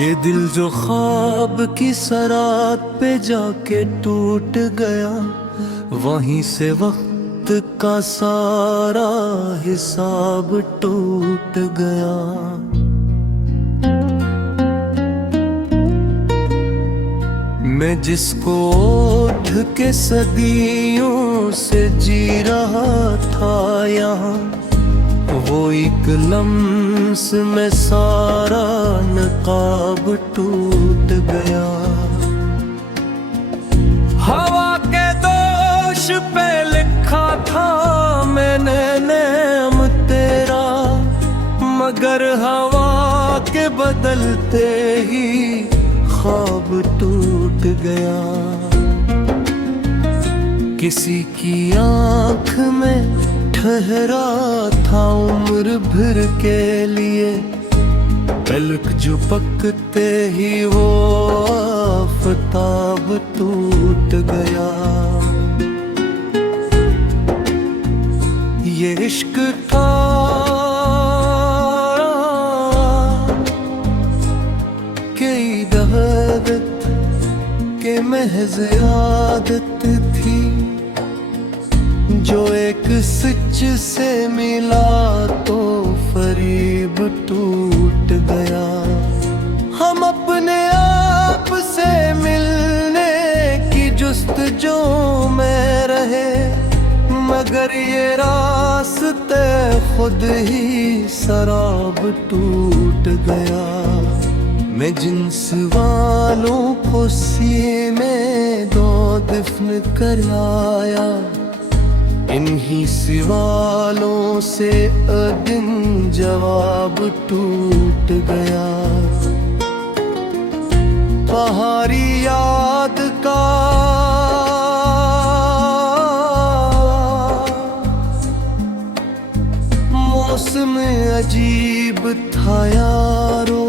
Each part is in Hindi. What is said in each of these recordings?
ये दिल जो ख्वाब की सरात पे जाके टूट गया, वहीं से वक्त का सारा हिसाब टूट गया। मैं जिसको ओढ़ के सदियों से जी रहा था यहाँ, वो एक लम्स में सारा नकाब टूट गया। हवा के दोष पे लिखा था मैंने नाम तेरा, मगर हवा के बदलते ही ख्वाब टूट गया। किसी की आँख में ठहरा था उम्र भर के लिए, पलक झपकते ही वो आफताब टूट गया। ये इश्क था कि इबादत के महज आदत थी, जो एक सच से मिला तो फरीब टूट गया। हम अपने आप से मिलने की जुस्तजू में रहे, मगर ये रास्ते खुद ही शराब टूट गया। मैं जिन्स वालों को सीने दो दफन कर आया, इन्हीं सवालों से दिन जवाब टूट गया। पहाड़ी याद का मौसम अजीब था यारो,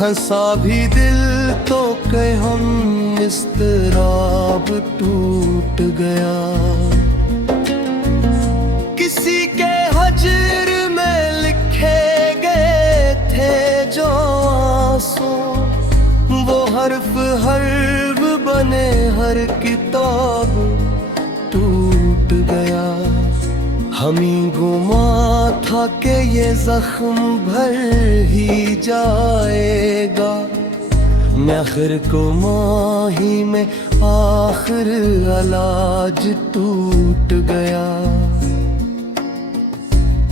हंसा भी दिल तो के हम इस्तराब टूट गया। किसी के हजर में लिखे गए थे जो आंसू, वो हर्फ हर्फ बने हर किताब टूट गया। हमी गुमा था कि ये जख्म भर ही जाएगा, आखिर को माही में आखिर इलाज टूट गया।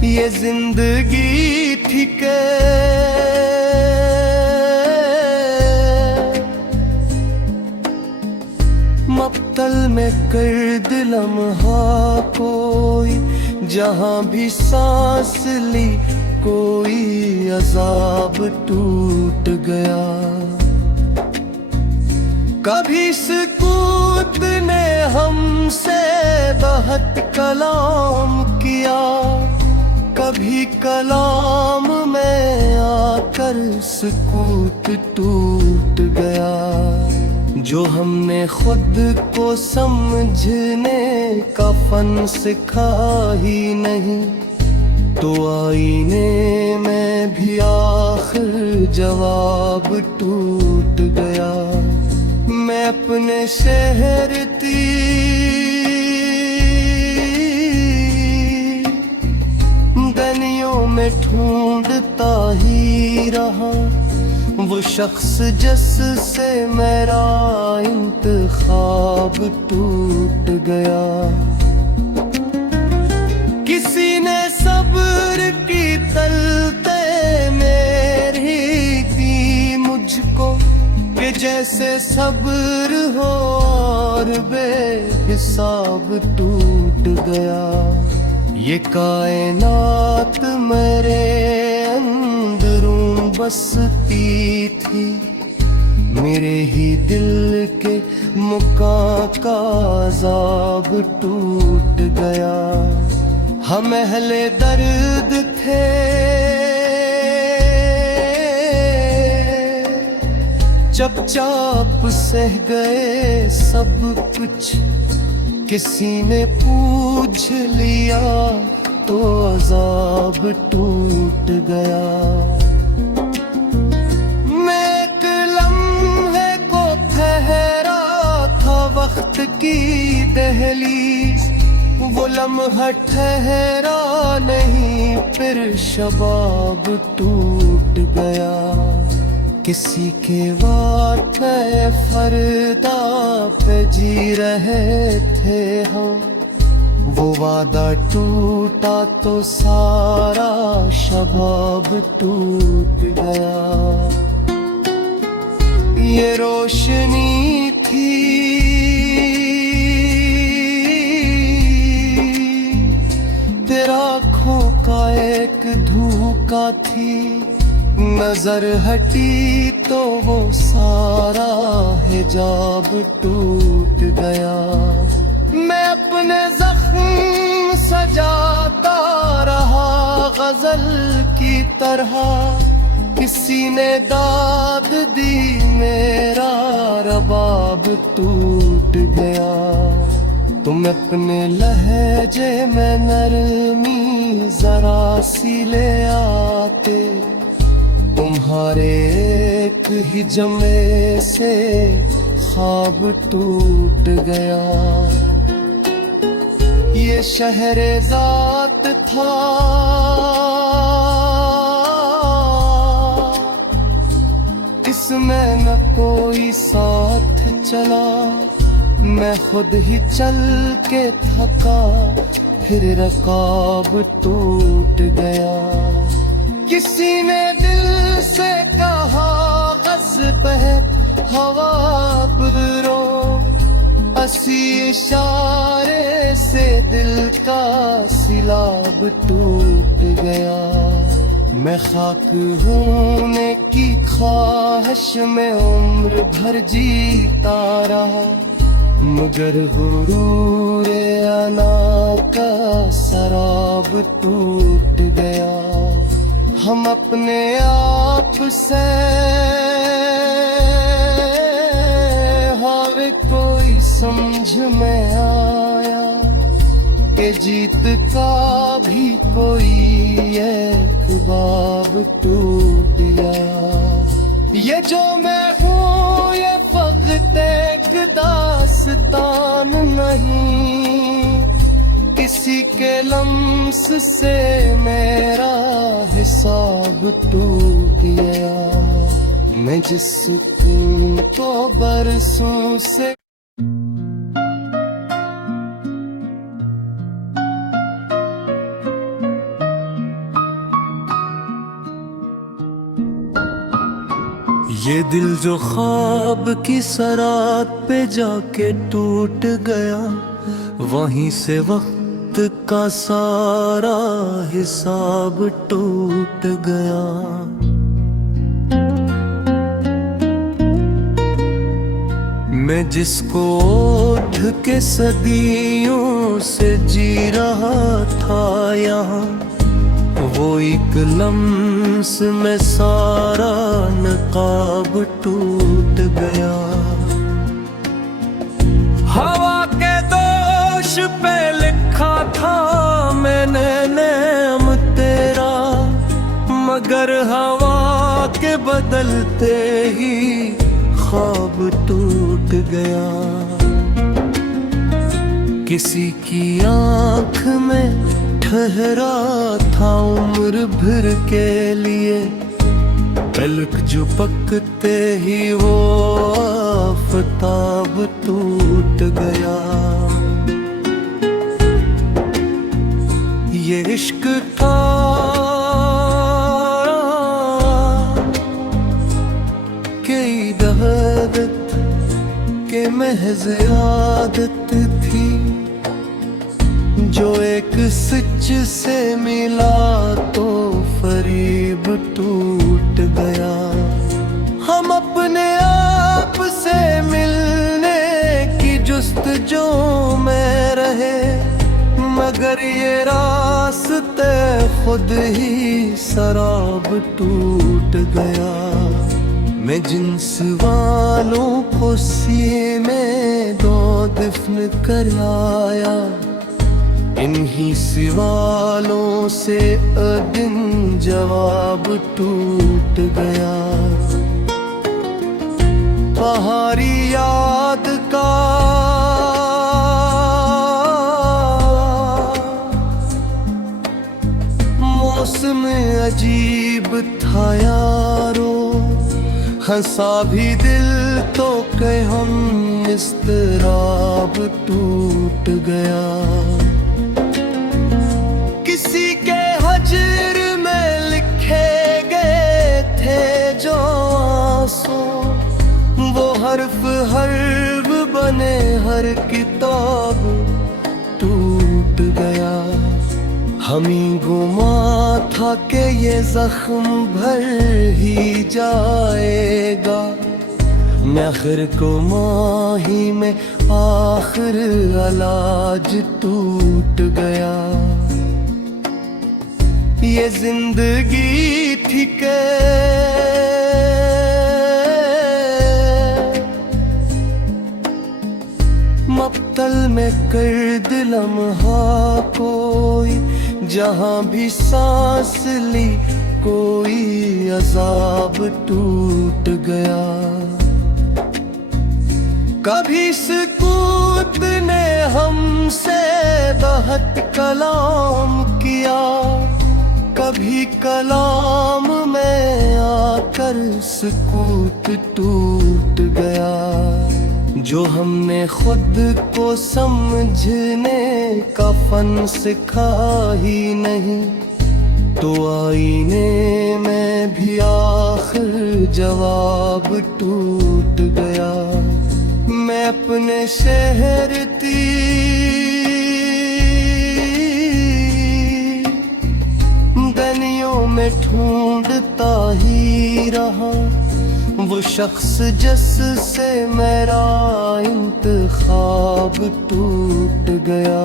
ये जिंदगी थी के मक्तल में कर दिल लम्हा कोई, जहाँ भी सांस ली कोई अजाब टूट गया। कभी सुकूत ने हमसे बहुत कलाम किया, कभी कलाम में आकर सुकूत टूट गया। जो हमने खुद को समझने का फन सिखा ही नहीं, तो आईने में भी आखिर जवाब टूट गया। मैं अपने शहर गलियों में ढूंढता ही रहा, वो शख्स जिससे मेरा इंतखाब टूट गया। किसी ने सब्र की तलते मेरी दी मुझको, कि जैसे सब्र हो और बेहिसाब टूट गया। ये कायनात मेरे अंदरूं बसती थी, मेरे ही दिल के मुका का अज़ाब टूट गया। हम अहले दर्द थे, चुपचाप सह गए सब कुछ, किसी ने पूछ लिया तो अज़ाब टूट गया। मैं की दहलीज, वो लम्हा ठहरा नहीं, फिर शबाब टूट गया। किसी के वाक़े फरदा पे जी रहे थे हम, वो वादा टूटा तो सारा शबाब टूट गया। ये रोशनी थी तेरा आँखों का एक धोखा थी, नजर हटी तो वो सारा हिजाब टूट गया। मैं अपने जख्म सजाता रहा गजल की तरह, किसी ने दाद दी मेरा रबाब टूट गया। तुम अपने लहजे में नरमी जरा सी ले आते, तुम्हारे एक ही जमे से ख्वाब टूट गया। ये शहरेज़ाद था इसमें न कोई साथ चला, मैं खुद ही चल के थका, फिर रकाब टूट गया। किसी ने दिल से कहा ग़ज़्ब है हवा बुरो, असी इशारे से दिल का सिलाब टूट गया। मैं खाक होने की ख्वाहिश में उम्र भर जीता रहा, मगर गुरूर अना का शराब टूट गया। हम अपने आप से हार कोई समझ में आया कि जीत का भी कोई एक बाब टूट गया। ये जो मैं हूँ ये फक़त एक दास्तान नहीं, किसी के लम्स से मेरा हिसाब टूट गया। मैं जिस सुकून को बरसों से ये दिल जो ख्वाब की सरात पे जाके टूट गया, वहीं से वक्त का सारा हिसाब टूट गया। मैं जिसको ओढ़ के सदियों से जी रहा था यहाँ, वो एक लम्स में सारा नकाब टूट गया। हवा के दोष पे लिखा था मैंने नाम तेरा, मगर हवा के बदलते ही ख्वाब टूट गया। किसी की आँख में ठहरा था उम्र भर के लिए, पलक झपकते ही वो आफताब टूट गया। ये इश्क था कि इबादत के महज आदत थी, जो एक सच से मिला तो फरीब टूट गया। हम अपने आप से मिलने की जुस्तजू में रहे, मगर ये रास्ते खुद ही शराब टूट गया। मैं जिन्स वालों को सीने में दो दफन कर आया, इन्हीं सवालों से दिन जवाब टूट गया। पहाड़ी याद का अजीब था यारो, हंसा भी दिल तो के हम इस्तराब टूट गया। किसी के हजर में लिखे गए थे जो आंसू, वो हर्फ हर्फ बने हर किताब टूट गया। हमी गुमा था कि ये जख्म भर ही जाएगा, आखिर को माही में आखिर इलाज टूट गया। ये जिंदगी थी के मक्तल में कर लम्हा कोई, जहां भी सांस ली कोई अजाब टूट गया। कभी सुकूत ने हमसे बहुत कलाम किया, कभी कलाम में आकर सुकूत टूट गया। जो हमने खुद को समझने का फन सिखा ही नहीं, तो आईने में भी आखिर जवाब टूट गया। मैं अपने शहर थी गलियों में ढूंढता ही रहा, वो शख्स जिससे मेरा इंतखाब टूट गया।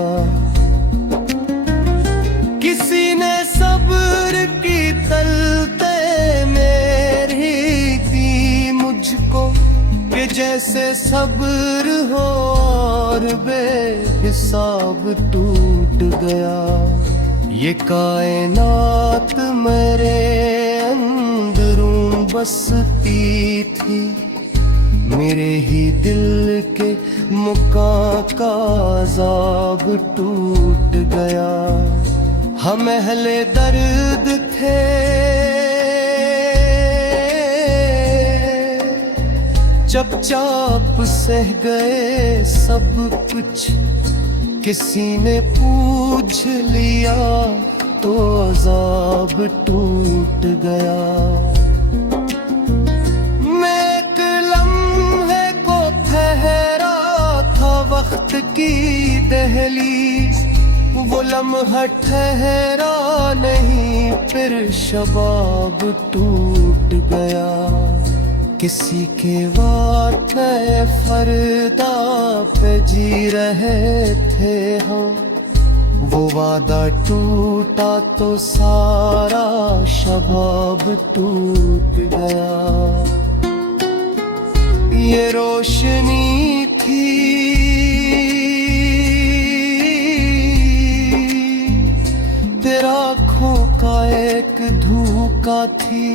किसी ने सब्र की तलते मेरी दी मुझको, कि जैसे सब्र हो और बेहिसाब टूट गया। ये कायनात मेरे अंदरूं बसती थी, मेरे ही दिल के मुका का अज़ाब टूट गया। हम अहले दर्द थे, चुपचाप सह गए सब कुछ, किसी ने पूछ लिया तो अज़ाब टूट गया। मैं एक लम्हे को ठहरा था वक्त की दहलीज, वो लम्हा ठहरा नहीं फिर शबाब टूट गया। किसी के वाक़े फरदा पे जी रहे थे हम, वो वादा टूटा तो सारा शबाब टूट गया। ये रोशनी थी तेरा आँखों का एक धोखा थी,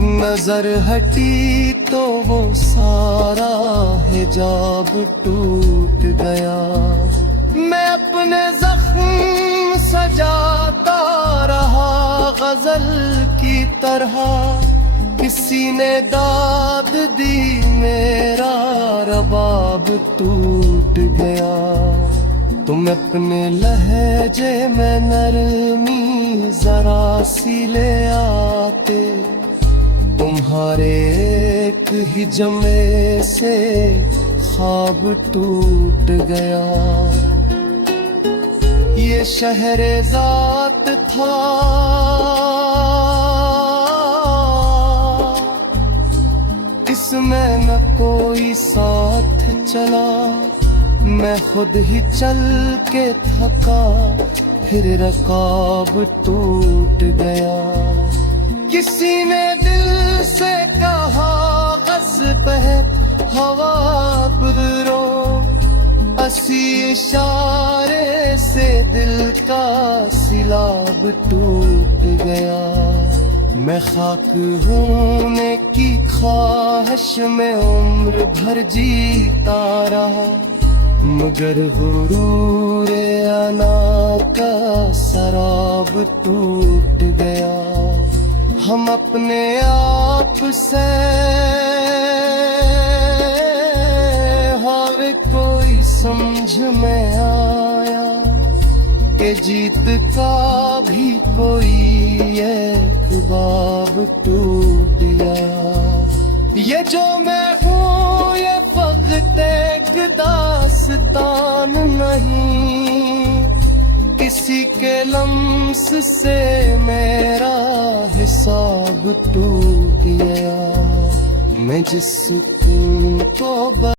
नजर हटी तो वो सारा हिजाब टूट गया। मैं अपने जख्म सजाता रहा गजल की तरह, किसी ने दाद दी मेरा रबाब टूट गया। तुम अपने लहजे में नरमी जरा सी ले आते, तुम्हारे एक ही जमे से ख्वाब टूट गया। ये शहरेज़ाद था इसमें न कोई साथ चला, मैं खुद ही चल के थका फिर रकाब टूट गया। किसी ने दिल से कहा ग़ज़्ब है हवा बुरो, असी इशारे से दिल का सिलाब टूट गया। मैं खाक होने की ख्वाहिश में उम्र भर जीता रहा, मगर गुरूर अना का शराब टूट गया। हम अपने आप से हारे कोई समझ में आया कि जीत का भी कोई एक बाब टूट गया। ये जो मैं हूँ ये फकत एक दास्तान नहीं, किसी के लम्स से मेरा हिसाब टूट गया। मैं जिस सुकून को